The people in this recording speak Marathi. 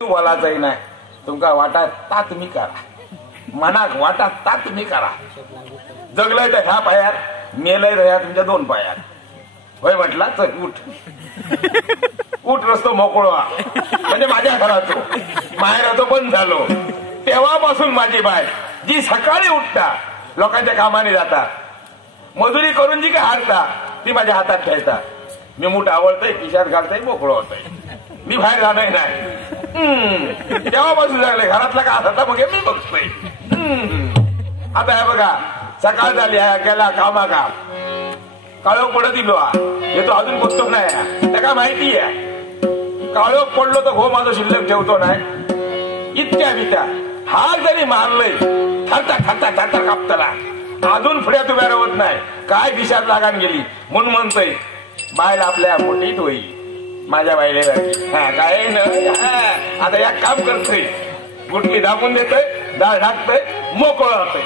बोलायचंही नाही. तुमका वाटात ता तुम्ही करा, मनाक वाटात ता तुम्ही करा. जगलंय तर ह्या पायात, मेलय तर ह्या तुमच्या दोन पायात. होय म्हटला तर उठ रस्तो मोकळवा. म्हणजे माझ्या घरातो माहेरातो बंद झालो. तेव्हापासून माझी बाय जी सकाळी उठता, लोकांच्या कामाने जाता, मजुरी करून जी काय हारता, ती माझ्या हातात घ्यायचा. मी मूठ आवडतंय, खिशात घालतंय, मोकळं होतंय. मी बाहेर जाणार नाही. तेव्हापासून लागले घरातला का असा मग मी बघतोय. आता हे बघा, सकाळ झाली गेला कामा का काळोख पडत दिलो हे तो अजून बघतो नाही. त्या काय माहिती आहे, काळोख पडलो तर हो माझं शिल्लक ठेवतो नाही. इतक्या बित्या हात जरी मारलंय ठरता ठरता ठरता कापताना अजून पुढे उभ्या राहत नाही. काय दिशात लागान गेली म्हणून म्हणतोय बायला आपल्या मोठीत होई माझ्या बायले काय न. आता एक काम करतोय, गुटली दाबून देतोय, डाळ टाकतोय, मोकळं होतोय.